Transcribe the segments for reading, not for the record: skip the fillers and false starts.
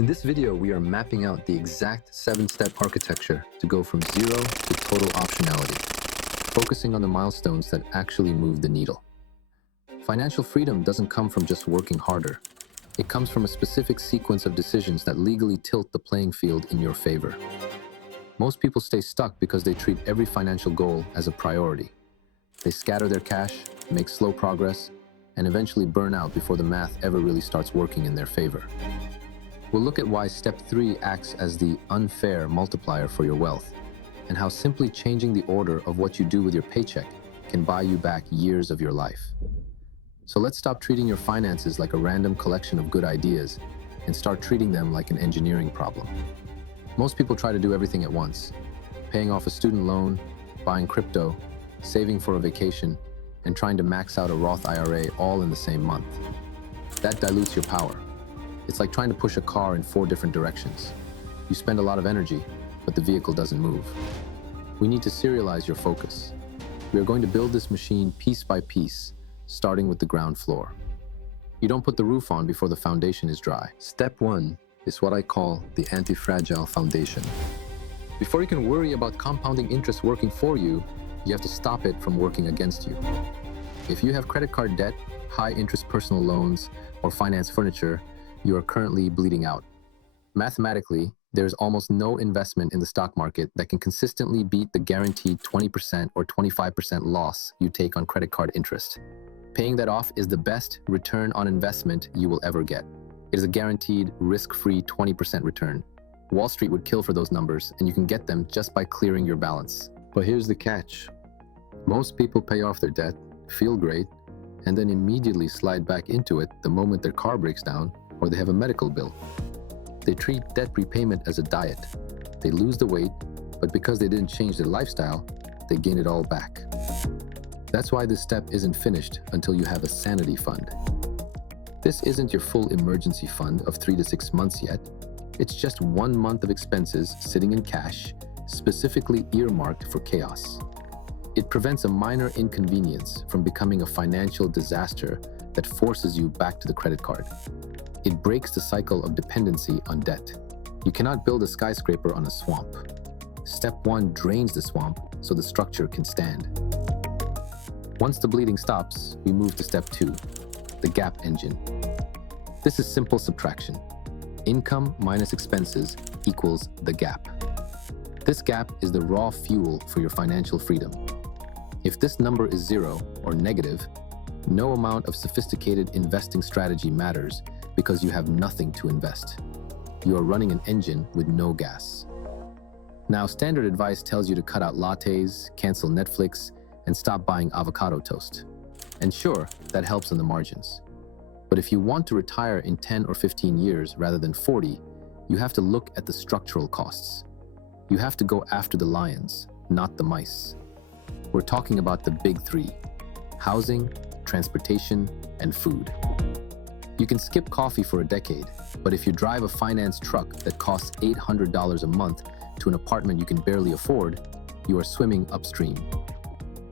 In this video, we are mapping out the exact 7-step architecture to go from zero to total optionality, focusing on the milestones that actually move the needle. Financial freedom doesn't come from just working harder. It comes from a specific sequence of decisions that legally tilt the playing field in your favor. Most people stay stuck because they treat every financial goal as a priority. They scatter their cash, make slow progress, and eventually burn out before the math ever really starts working in their favor. We'll look at why step 3 acts as the unfair multiplier for your wealth, and how simply changing the order of what you do with your paycheck can buy you back years of your life. So let's stop treating your finances like a random collection of good ideas and start treating them like an engineering problem. Most people try to do everything at once: paying off a student loan, buying crypto, saving for a vacation, and trying to max out a Roth IRA all in the same month. That dilutes your power. It's like trying to push a car in 4 different directions. You spend a lot of energy, but the vehicle doesn't move. We need to serialize your focus. We are going to build this machine piece by piece, starting with the ground floor. You don't put the roof on before the foundation is dry. Step 1 is what I call the anti-fragile foundation. Before you can worry about compounding interest working for you, you have to stop it from working against you. If you have credit card debt, high-interest personal loans, or finance furniture, you are currently bleeding out. Mathematically, there's almost no investment in the stock market that can consistently beat the guaranteed 20% or 25% loss you take on credit card interest. Paying that off is the best return on investment you will ever get. It is a guaranteed, risk-free 20% return. Wall Street would kill for those numbers, and you can get them just by clearing your balance. But here's the catch. Most people pay off their debt, feel great, and then immediately slide back into it the moment their car breaks down or they have a medical bill. They treat debt repayment as a diet. They lose the weight, but because they didn't change their lifestyle, they gain it all back. That's why this step isn't finished until you have a sanity fund. This isn't your full emergency fund of 3 to 6 months yet. It's just 1 month of expenses sitting in cash, specifically earmarked for chaos. It prevents a minor inconvenience from becoming a financial disaster that forces you back to the credit card. It breaks the cycle of dependency on debt. You cannot build a skyscraper on a swamp. Step 1 drains the swamp so the structure can stand. Once the bleeding stops, we move to step 2, the gap engine. This is simple subtraction. Income minus expenses equals the gap. This gap is the raw fuel for your financial freedom. If this number is 0 or negative, no amount of sophisticated investing strategy matters because you have nothing to invest. You are running an engine with no gas. Now, standard advice tells you to cut out lattes, cancel Netflix, and stop buying avocado toast. And sure, that helps in the margins. But if you want to retire in 10 or 15 years rather than 40, you have to look at the structural costs. You have to go after the lions, not the mice. We're talking about the big 3: housing, transportation, and food. You can skip coffee for a decade, but if you drive a finance truck that costs $800 a month to an apartment you can barely afford, you are swimming upstream.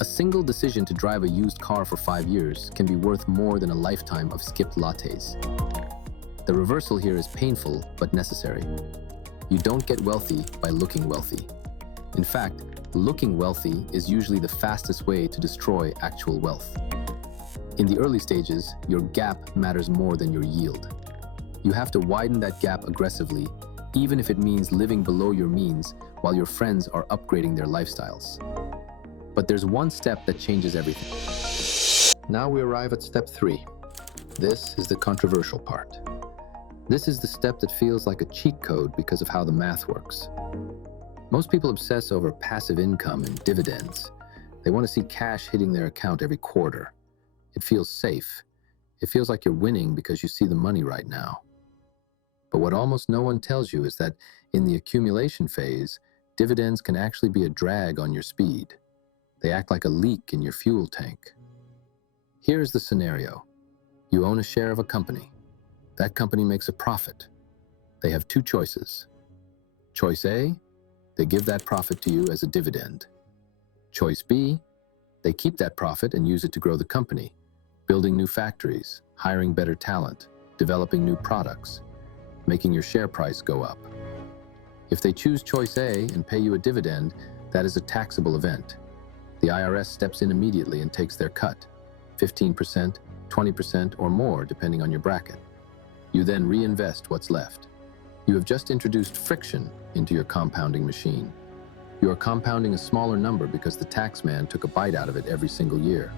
A single decision to drive a used car for 5 years can be worth more than a lifetime of skipped lattes. The reversal here is painful but necessary. You don't get wealthy by looking wealthy. In fact, looking wealthy is usually the fastest way to destroy actual wealth. In the early stages, your gap matters more than your yield. You have to widen that gap aggressively, even if it means living below your means while your friends are upgrading their lifestyles. But there's one step that changes everything. Now we arrive at step 3. This is the controversial part. This is the step that feels like a cheat code because of how the math works. Most people obsess over passive income and dividends. They want to see cash hitting their account every quarter. It feels safe. It feels like you're winning because you see the money right now. But what almost no one tells you is that in the accumulation phase, dividends can actually be a drag on your speed. They act like a leak in your fuel tank. Here's the scenario. You own a share of a company. That company makes a profit. They have 2 choices. Choice A, they give that profit to you as a dividend. Choice B, they keep that profit and use it to grow the company, building new factories, hiring better talent, developing new products. making your share price go up. If they choose choice A and pay you a dividend, that is a taxable event. The IRS steps in immediately and takes their cut, 15%, 20%, or more depending on your bracket. You then reinvest what's left. You have just introduced friction into your compounding machine. You are compounding a smaller number because the tax man took a bite out of it every single year.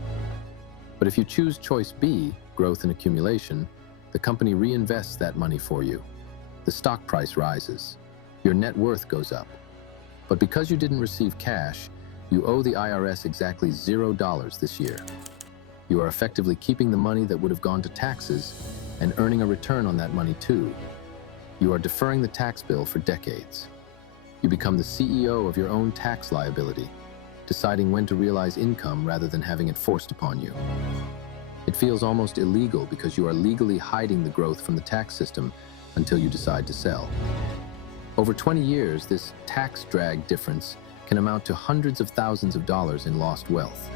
But if you choose choice B, growth and accumulation, the company reinvests that money for you. The stock price rises. Your net worth goes up. But because you didn't receive cash, you owe the IRS exactly $0 this year. You are effectively keeping the money that would have gone to taxes and earning a return on that money too. You are deferring the tax bill for decades. You become the CEO of your own tax liability, deciding when to realize income rather than having it forced upon you. It feels almost illegal because you are legally hiding the growth from the tax system until you decide to sell. Over 20 years, this tax drag difference can amount to hundreds of thousands of dollars in lost wealth.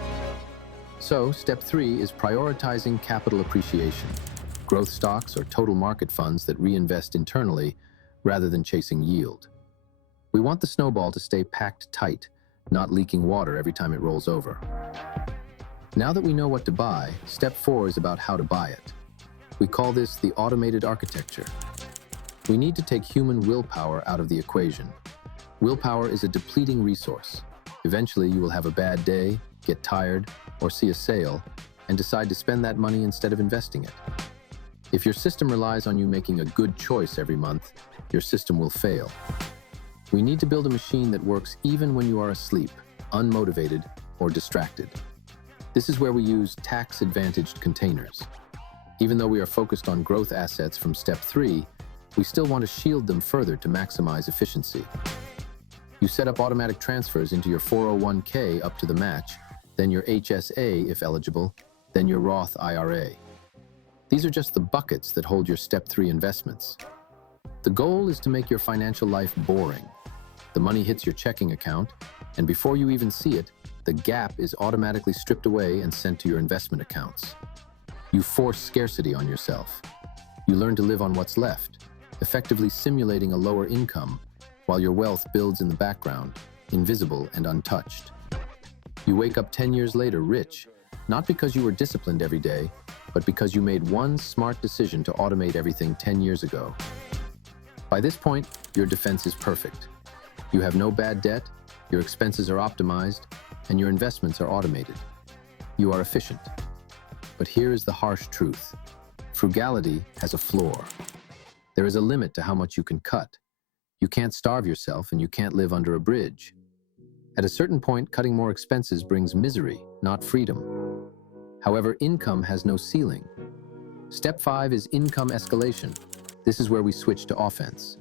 So, step 3 is prioritizing capital appreciation, growth stocks or total market funds that reinvest internally rather than chasing yield. We want the snowball to stay packed tight, not leaking water every time it rolls over. Now that we know what to buy, step 4 is about how to buy it. We call this the automated architecture. We need to take human willpower out of the equation. Willpower is a depleting resource. Eventually, you will have a bad day, get tired, or see a sale, and decide to spend that money instead of investing it. If your system relies on you making a good choice every month, your system will fail. We need to build a machine that works even when you are asleep, unmotivated, or distracted. This is where we use tax-advantaged containers. Even though we are focused on growth assets from step 3, we still want to shield them further to maximize efficiency. You set up automatic transfers into your 401k up to the match, then your HSA if eligible, then your Roth IRA. These are just the buckets that hold your step 3 investments. The goal is to make your financial life boring. The money hits your checking account, and before you even see it, the gap is automatically stripped away and sent to your investment accounts. You force scarcity on yourself. You learn to live on what's left, effectively simulating a lower income while your wealth builds in the background, invisible and untouched. You wake up 10 years later rich, not because you were disciplined every day, but because you made one smart decision to automate everything 10 years ago. By this point, your defense is perfect. You have no bad debt, your expenses are optimized, and your investments are automated. You are efficient. But here is the harsh truth. Frugality has a floor. There is a limit to how much you can cut. You can't starve yourself and you can't live under a bridge. At a certain point, cutting more expenses brings misery, not freedom. However, income has no ceiling. Step 5 is income escalation. This is where we switch to offense.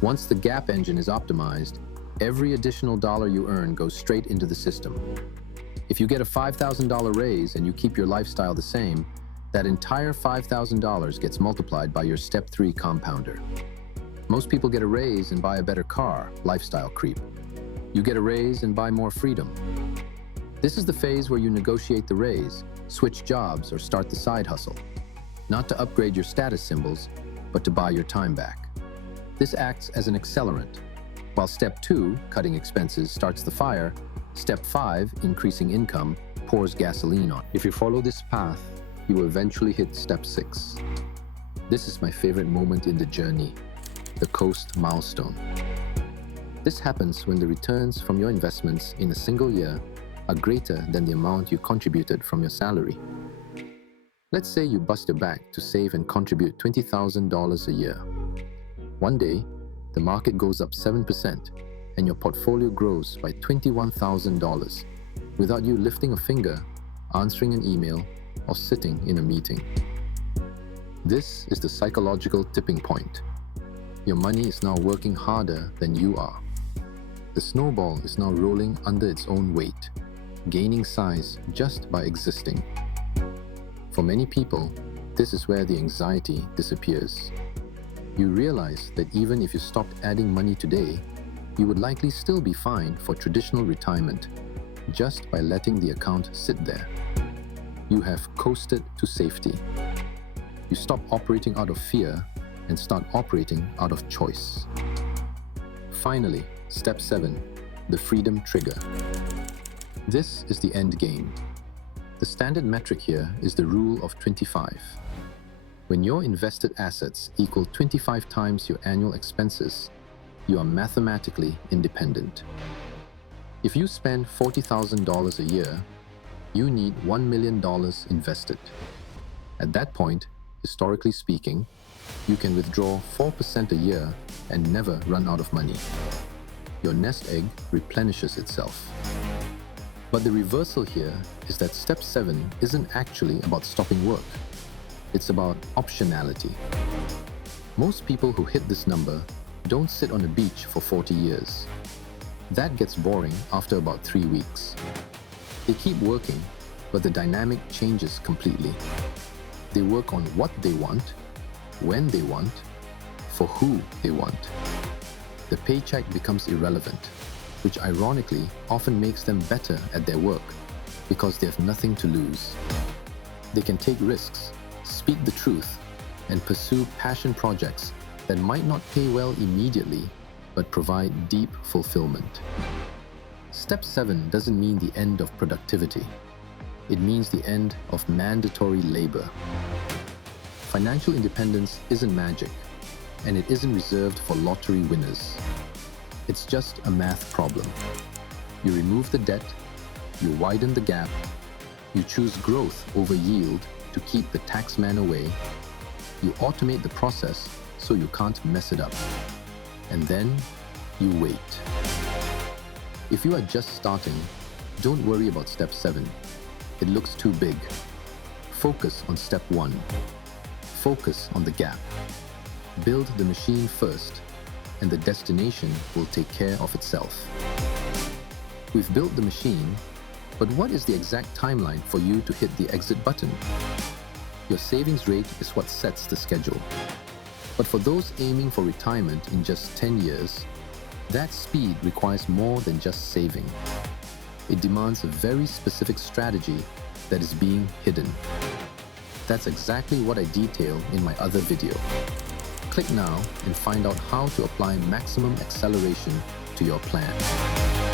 Once the gap engine is optimized, every additional dollar you earn goes straight into the system. If you get a $5,000 raise and you keep your lifestyle the same, that entire $5,000 gets multiplied by your step 3 compounder. Most people get a raise and buy a better car, lifestyle creep. You get a raise and buy more freedom. This is the phase where you negotiate the raise, switch jobs, or start the side hustle. Not to upgrade your status symbols, but to buy your time back. This acts as an accelerant. While step 2, cutting expenses, starts the fire, step 5, increasing income, pours gasoline on. If you follow this path, you will eventually hit step 6. This is my favorite moment in the journey, the coast milestone. This happens when the returns from your investments in a single year are greater than the amount you contributed from your salary. Let's say you bust your back to save and contribute $20,000 a year. One day, the market goes up 7% and your portfolio grows by $21,000 without you lifting a finger, answering an email, or sitting in a meeting. This is the psychological tipping point. Your money is now working harder than you are. The snowball is now rolling under its own weight, gaining size just by existing. For many people, this is where the anxiety disappears. You realize that even if you stopped adding money today, you would likely still be fine for traditional retirement just by letting the account sit there. You have coasted to safety. You stop operating out of fear and start operating out of choice. Finally, step 7, the freedom trigger. This is the end game. The standard metric here is the rule of 25. When your invested assets equal 25 times your annual expenses, you are mathematically independent. If you spend $40,000 a year, you need $1 million invested. At that point, historically speaking, you can withdraw 4% a year and never run out of money. Your nest egg replenishes itself. But the reversal here is that step 7 isn't actually about stopping work. It's about optionality. Most people who hit this number don't sit on a beach for 40 years. That gets boring after about 3 weeks. They keep working, but the dynamic changes completely. They work on what they want, when they want, for who they want. The paycheck becomes irrelevant, which ironically often makes them better at their work because they have nothing to lose. They can take risks, speak the truth, and pursue passion projects that might not pay well immediately, but provide deep fulfillment. Step 7 doesn't mean the end of productivity. It means the end of mandatory labor. Financial independence isn't magic, and it isn't reserved for lottery winners. It's just a math problem. You remove the debt, you widen the gap, you choose growth over yield to keep the tax man away, you automate the process so you can't mess it up, and then you wait. If you are just starting, don't worry about step 7. It looks too big. Focus on step 1. Focus on the gap. Build the machine first, and the destination will take care of itself. We've built the machine, but what is the exact timeline for you to hit the exit button? Your savings rate is what sets the schedule. But for those aiming for retirement in just 10 years, that speed requires more than just saving. It demands a very specific strategy that is being hidden. That's exactly what I detail in my other video. Click now and find out how to apply maximum acceleration to your plan.